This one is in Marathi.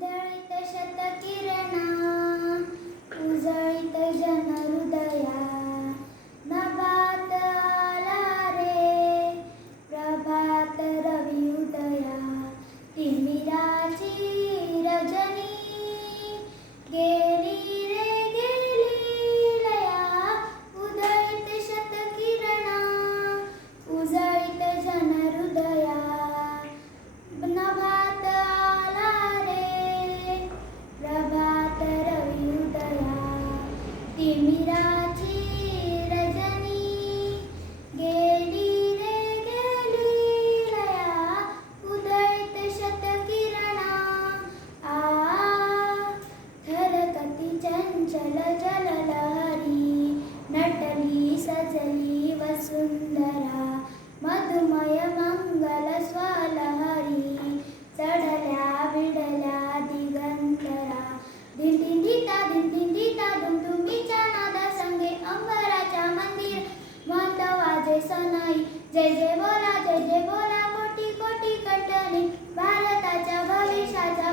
उधळित शतकिरणा उजळित जन हृदया തിമിരാ ध्वनी जय जय बोला जय जय बोला कोटी कोटी कंटने भारताच्या भविष्याचा